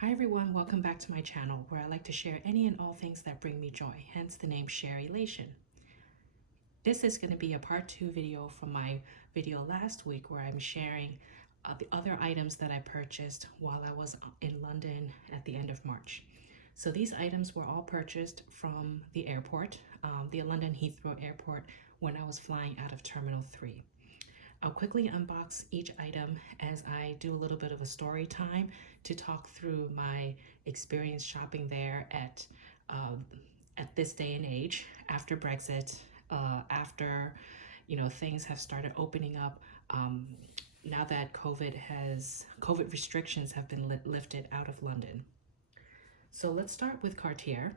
Hi everyone, welcome back to my channel where I like to share any and all things that bring me joy, hence the name Sharelation. This is going to be a part 2 video from my video last week where I'm sharing the other items that I purchased while I was in London at the end of March. So these items were all purchased from the airport, the London Heathrow Airport, when I was flying out of Terminal 3. I'll quickly unbox each item as I do a little bit of a story time to talk through my experience shopping there at this day and age, after Brexit, after things have started opening up. Now that COVID restrictions have been lifted out of London. So let's start with Cartier.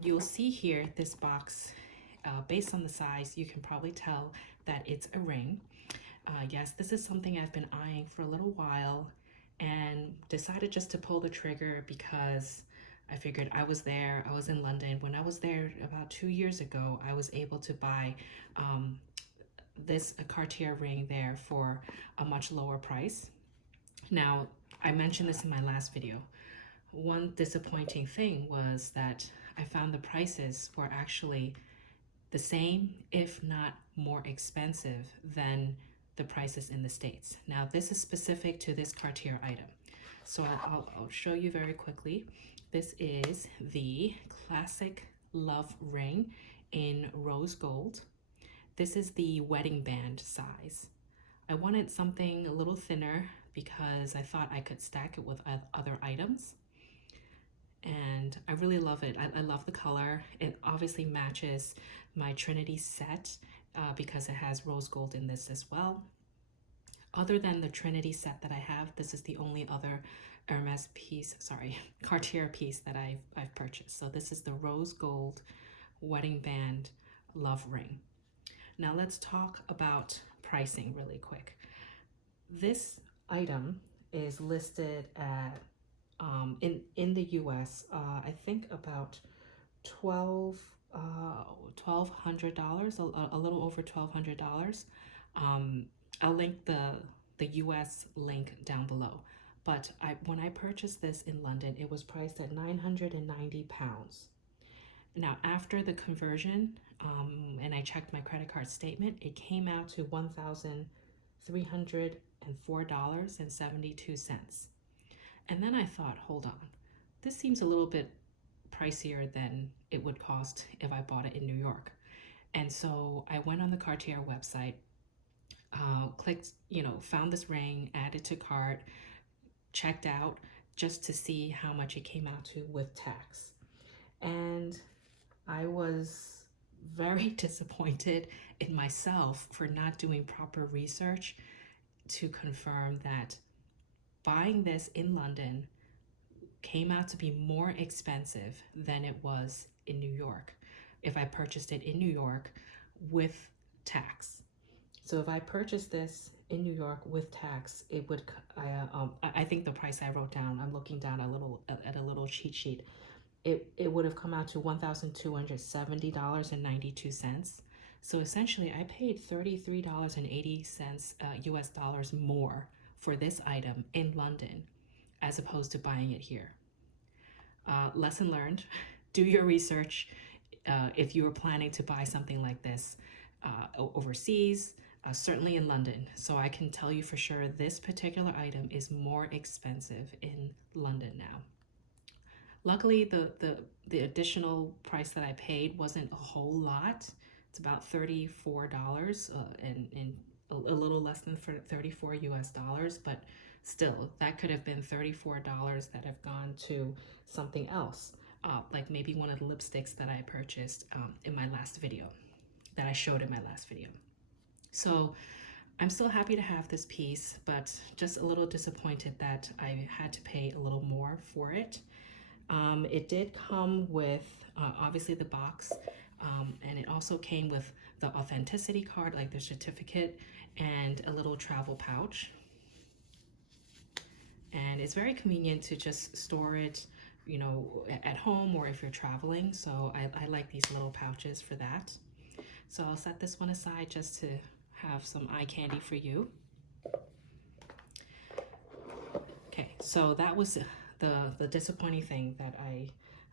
You'll see here this box. Based on the size, you can probably tell that it's a ring. Yes, this is something I've been eyeing for a little while and decided just to pull the trigger because I figured I was in London. When I was there about 2 years ago, I was able to buy a Cartier ring there for a much lower price. Now, I mentioned this in my last video. One disappointing thing was that I found the prices were actually the same, if not more expensive than the prices in the States. Now, this is specific to this Cartier item. So I'll show you very quickly. This is the classic Love Ring in rose gold. This is the wedding band size. I wanted something a little thinner because I thought I could stack it with other items. And I really love it. I love the color. It obviously matches my Trinity set because it has rose gold in this as well. Other than the Trinity set that I have, this is the only other Cartier piece that I've purchased. So this is the rose gold wedding band Love Ring. Now let's talk about pricing really quick. This item is listed at in the US, I think about $1,200, a little over $1,200. I'll link the US link down below. But when I purchased this in London, it was priced at £990. Now, after the conversion, and I checked my credit card statement, it came out to $1,304.72. And then I thought, hold on, this seems a little bit pricier than it would cost if I bought it in New York. And so I went on the Cartier website, clicked, found this ring, added to cart, checked out just to see how much it came out to with tax. And I was very disappointed in myself for not doing proper research to confirm that buying this in London came out to be more expensive than it was in New York if I purchased it in New York with tax. So if I purchased this in New York with tax, it would, I think the price I wrote down, I'm looking down at a little cheat sheet, it would have come out to $1,270.92. So essentially I paid $33.80 US dollars more for this item in London as opposed to buying it here. Lesson learned, do your research if you are planning to buy something like this overseas, certainly in London. So I can tell you for sure this particular item is more expensive in London now. Luckily, the additional price that I paid wasn't a whole lot. It's about $34 and a little less than 34 US dollars, but still, that could have been $34 that have gone to something else, like maybe one of the lipsticks that I purchased in my last video, that I showed in my last video. So I'm still happy to have this piece, but just a little disappointed that I had to pay a little more for it. It did come with, obviously, the box, and it also came with the authenticity card, like the certificate, and a little travel pouch. And it's very convenient to just store it, at home or if you're traveling. So I like these little pouches for that. So I'll set this one aside just to have some eye candy for you. Okay, so that was the disappointing thing that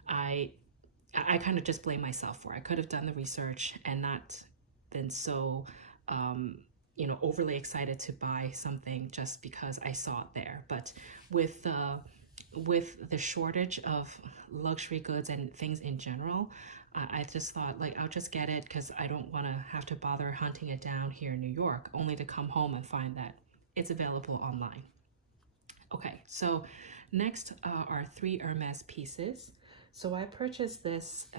I kind of just blame myself for. I could have done the research and not been so overly excited to buy something just because I saw it there. But with the shortage of luxury goods and things in general, I just thought, like, I'll just get it because I don't want to have to bother hunting it down here in New York, only to come home and find that it's available online. Okay, so next are 3 Hermes pieces. So I purchased this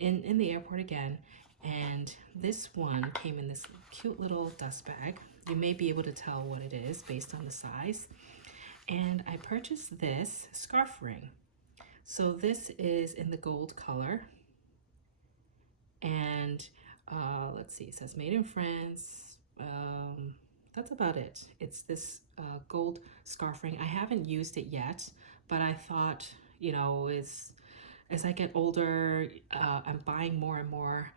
in the airport again, and this one came in this cute little dust bag. You may be able to tell what it is based on the size. And I purchased this scarf ring. So this is in the gold color. And let's see, it says made in France. That's about it. It's this gold scarf ring. I haven't used it yet, but I thought, as I get older, I'm buying more and more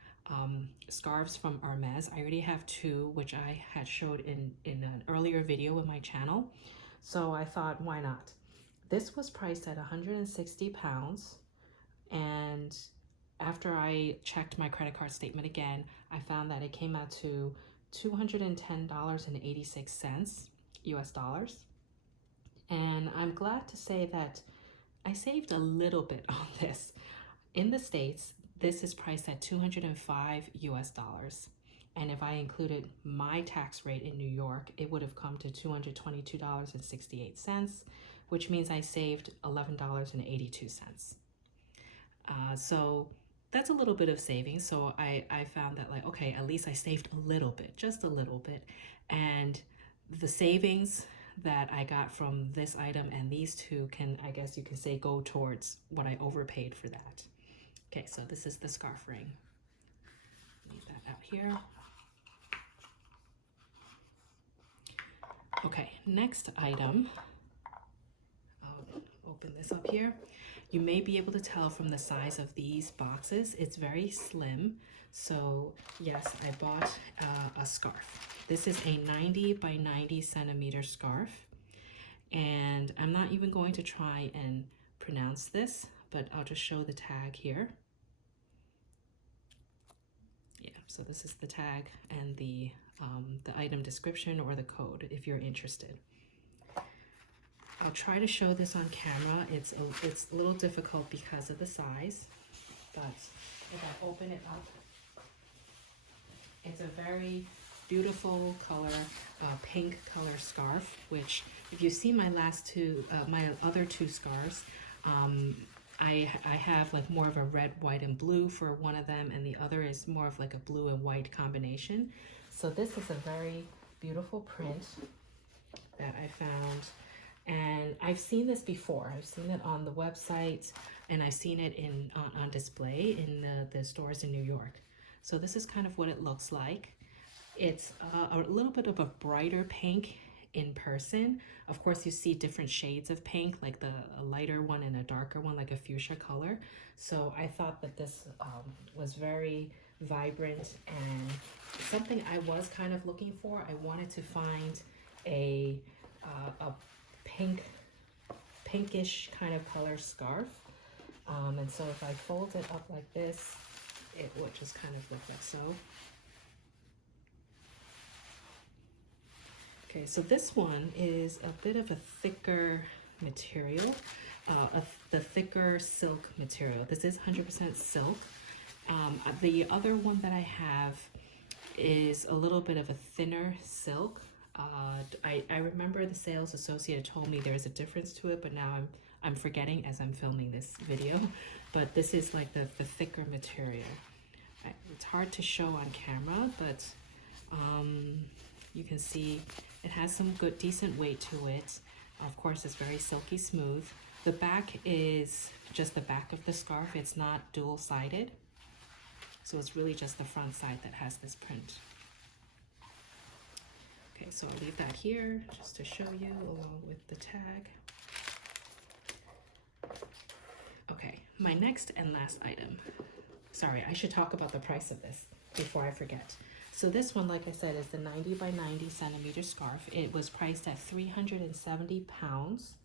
scarves from Hermes. I already have 2, which I had showed in an earlier video in my channel. So I thought, why not? This was priced at 160 pounds. And after I checked my credit card statement again, I found that it came out to $210.86 US dollars. And I'm glad to say that I saved a little bit on this. In the States, this is priced at $205 US dollars. And if I included my tax rate in New York, it would have come to $222.68, which means I saved $11.82. So that's a little bit of savings. So I found that, like, okay, at least I saved a little bit, just a little bit. And the savings that I got from this item and these 2 can, I guess you can say, go towards what I overpaid for that. Okay, so this is the scarf ring. Leave that out here. Okay, next item. I'll open this up here. You may be able to tell from the size of these boxes, it's very slim. So yes, I bought a scarf. This is a 90 by 90 centimeter scarf. And I'm not even going to try and pronounce this, but I'll just show the tag here. Yeah, so this is the tag and the item description or the code if you're interested. I'll try to show this on camera. It's a little difficult because of the size, but if I open it up, it's a very beautiful color, pink color scarf, which if you see my my other 2 scarves, I have like more of a red, white, and blue for one of them, and the other is more of like a blue and white combination. So this is a very beautiful print that I found. And I've seen this before. I've seen it on the website, and I've seen it on display in the stores in New York. So this is kind of what it looks like. It's a little bit of a brighter pink in person. Of course, you see different shades of pink, like a lighter one and a darker one, like a fuchsia color. So I thought that this was very vibrant and something I was kind of looking for. I wanted to find a pinkish kind of color scarf. And so if I fold it up like this, it would just kind of look like so. Okay, so this one is a bit of a thicker material, the thicker silk material. This is 100% silk. The other one that I have is a little bit of a thinner silk. I remember the sales associate told me there's a difference to it, but now I'm forgetting as I'm filming this video. But this is like the thicker material. It's hard to show on camera, but you can see it has some good, decent weight to it. Of course, it's very silky smooth. The back is just the back of the scarf. It's not dual-sided. So it's really just the front side that has this print. Okay, so I'll leave that here just to show you along with the tag. Okay, my next and last item. Sorry, I should talk about the price of this before I forget. So this one, like I said, is the 90 by 90 centimeter scarf. It was priced at 370 pounds.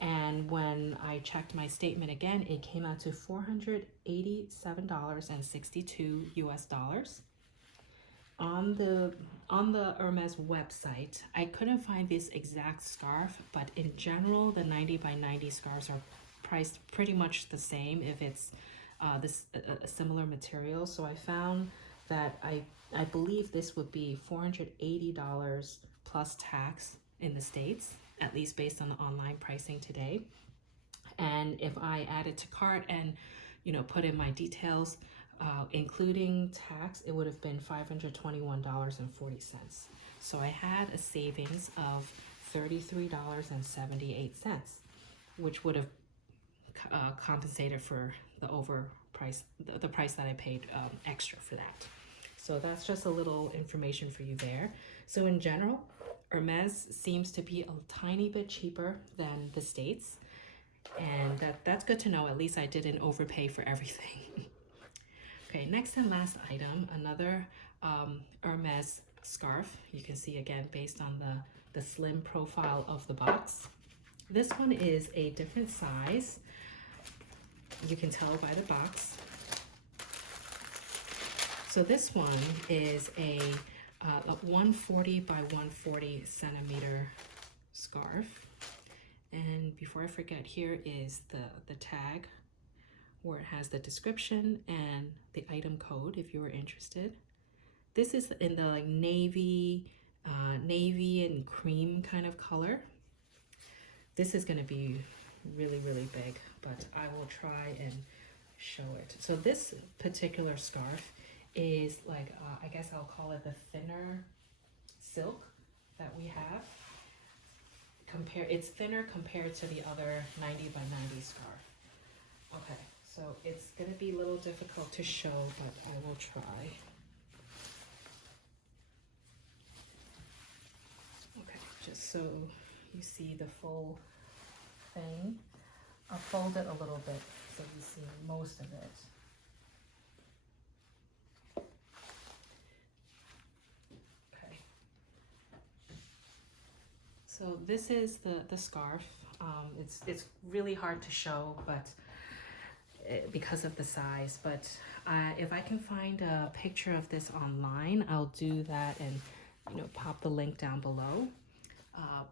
And when I checked my statement again, it came out to $487.62 US dollars. On the Hermes website, I couldn't find this exact scarf, but in general, the 90 by 90 scarves are priced pretty much the same if it's a similar material. So I found that I believe this would be $480 plus tax in the States, at least based on the online pricing today. And if I add it to cart and, you know, put in my details, including tax, it would have been $521.40. So I had a savings of $33.78, which would have compensated for the the price that I paid extra for that. So that's just a little information for you there. So in general, Hermes seems to be a tiny bit cheaper than the States, and that's good to know. At least I didn't overpay for everything. Okay, next and last item, another Hermes scarf. You can see again based on the slim profile of the box. This one is a different size. You can tell by the box. So this one is a 140 by 140 centimeter scarf. And before I forget, here is the tag where it has the description and the item code if you were interested. This is in the like navy and cream kind of color. This is going to be really, really big, but I will try and show it. So this particular scarf is like, I guess I'll call it the thinner silk that we have. It's thinner compared to the other 90 by 90 scarf. Okay, so it's gonna be a little difficult to show, but I will try. Okay, just so you see the full thing. I'll fold it a little bit so you see most of it. Okay. So this is the scarf. It's really hard to show, but because of the size. But if I can find a picture of this online, I'll do that and pop the link down below.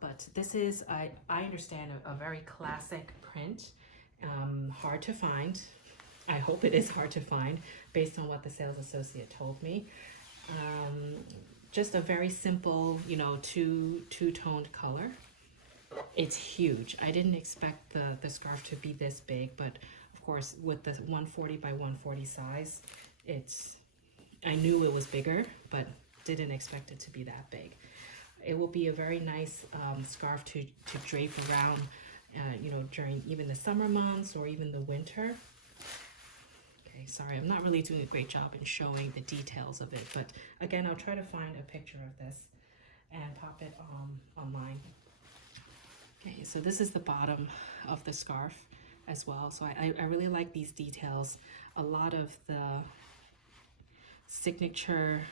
But this is, I understand, a very classic print, hard to find. I hope it is hard to find based on what the sales associate told me. Just a very simple, two-toned color. It's huge. I didn't expect the scarf to be this big, but of course with the 140 by 140 size, I knew it was bigger, but didn't expect it to be that big. It will be a very nice scarf to drape around, during even the summer months or even the winter. Okay, sorry, I'm not really doing a great job in showing the details of it, but again, I'll try to find a picture of this and pop it online. Okay, so this is the bottom of the scarf as well. So I really like these details. A lot of the signature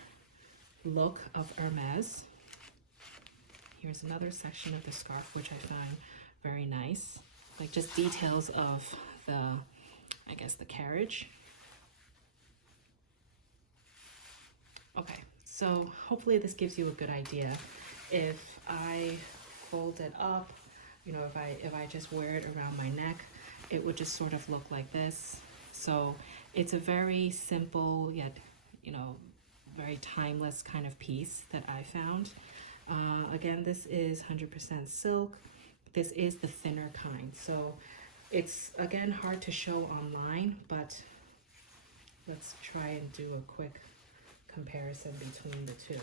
look of Hermes. Here's another section of the scarf, which I find very nice. Like just details of I guess the carriage. Okay, so hopefully this gives you a good idea. If I fold it up, if I just wear it around my neck, it would just sort of look like this. So it's a very simple yet, very timeless kind of piece that I found. Again, this is 100% silk. This is the thinner kind. So it's, again, hard to show online, but let's try and do a quick comparison between the two.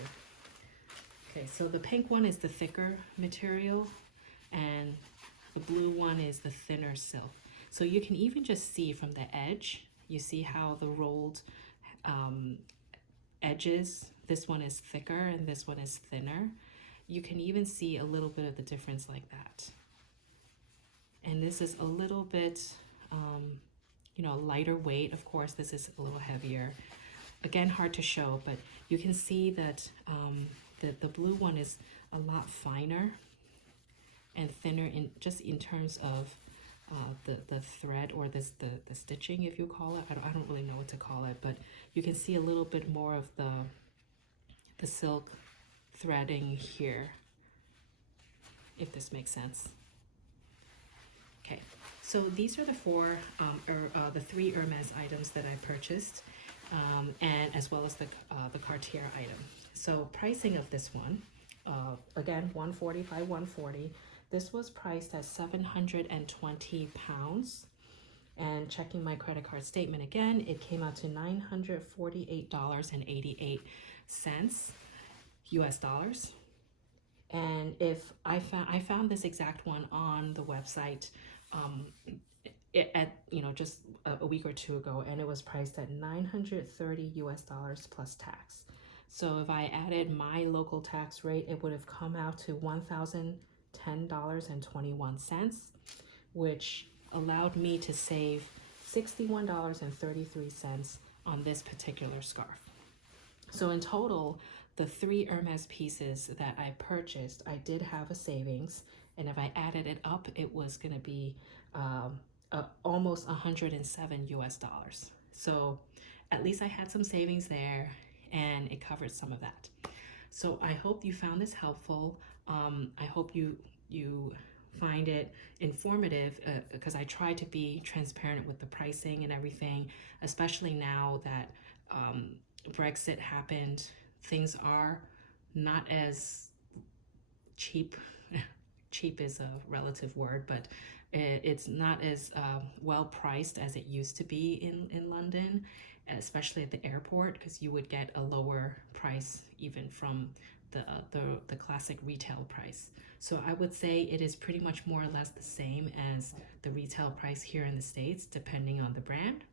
Okay, so the pink one is the thicker material and the blue one is the thinner silk. So you can even just see from the edge, you see how the rolled edges, this one is thicker and this one is thinner. You can even see a little bit of the difference like that. And this is a little bit, lighter weight. Of course, this is a little heavier. Again, hard to show, but you can see that the blue one is a lot finer. and thinner in just in terms of the thread, or the stitching, if you call it. I don't really know what to call it, but you can see a little bit more of the silk threading here, if this makes sense. Okay, so these are the the three Hermes items that I purchased, and as well as the Cartier item. So pricing of this one, again, 140 by 140. This was priced at 720 pounds. And checking my credit card statement again, it came out to $948.88 US dollars. And if I found this exact one on the website just a week or two ago, and it was priced at 930 US dollars plus tax. So if I added my local tax rate, it would have come out to $1,010.21, which allowed me to save $61.33 on this particular scarf. So in total, the three Hermes pieces that I purchased, I did have a savings, and if I added it up, it was going to be almost 107 US dollars. So at least I had some savings there, and it covered some of that. So I hope you found this helpful. I hope you find it informative, because I try to be transparent with the pricing and everything, especially now that Brexit happened. Things are not as cheap. Cheap is a relative word, but it's not as well priced as it used to be in London, especially at the airport, because you would get a lower price even from the classic retail price. So I would say it is pretty much more or less the same as the retail price here in the States, depending on the brand.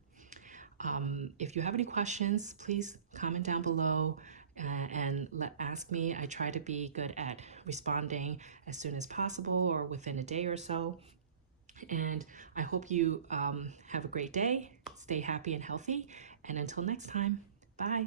If you have any questions, please comment down below and ask me. I try to be good at responding as soon as possible, or within a day or so. And I hope you have a great day. Stay happy and healthy. And until next time, bye.